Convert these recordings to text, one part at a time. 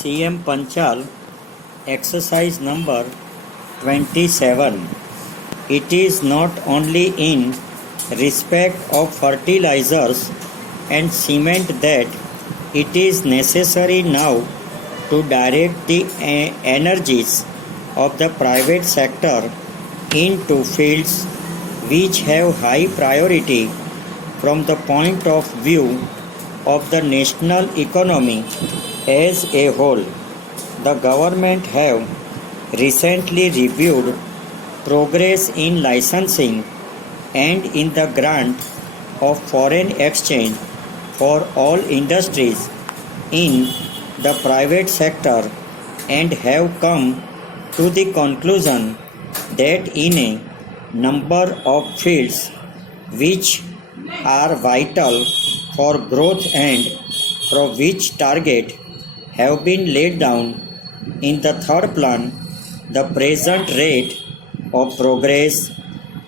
CM Panchal, exercise number 27. It is not only in respect of fertilizers and cement that it is necessary now to direct the energies of the private sector into fields which have high priority from the point of view of the national economy as a whole. The government have recently reviewed progress in licensing and in the grant of foreign exchange for all industries in the private sector and have come to the conclusion that in a number of fields which are vital for growth and for which target have been laid down in the third plan, the present rate of progress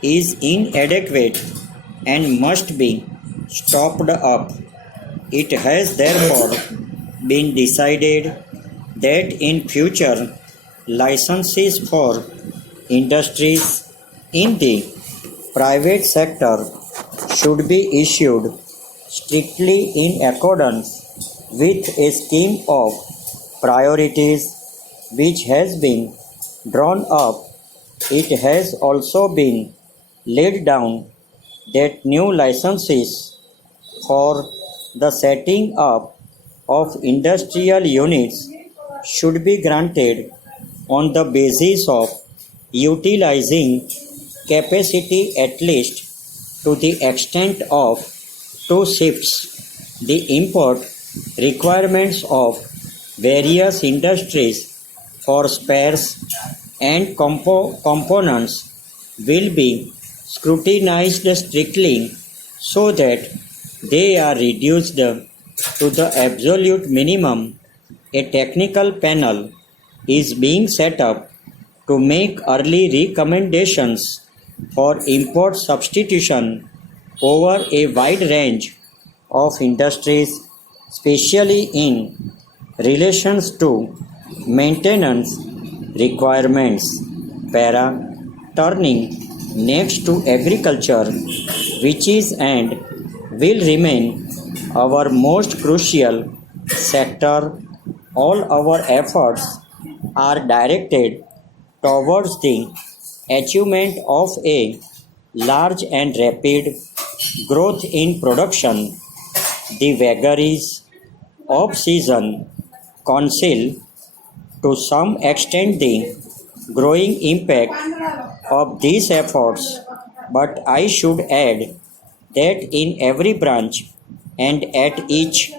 is inadequate and must be stopped up. It has therefore been decided that in future licenses for industries in the private sector should be issued strictly in accordance with a scheme of priorities which has been drawn up. It has also been laid down that new licenses for the setting up of industrial units should be granted on the basis of utilizing capacity at least to the extent of 2 shifts. The import requirements of various industries for spares and components will be scrutinized strictly so that they are reduced to the absolute minimum. A technical panel is being set up to make early recommendations for import substitution over a wide range of industries, especially in relations to maintenance requirements. Turning next to agriculture, which is and will remain our most crucial sector, all our efforts are directed towards the achievement of a large and rapid growth in production. The vagaries of season conceal to some extent the growing impact of these efforts, but I should add that in every branch and at each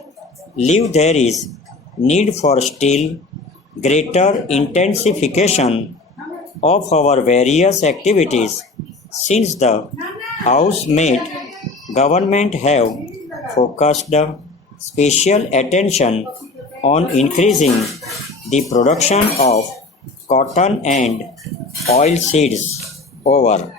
level there is need for still greater intensification of our various activities, since the house-made government have focused special attention on increasing the production of cotton and oil seeds. Over.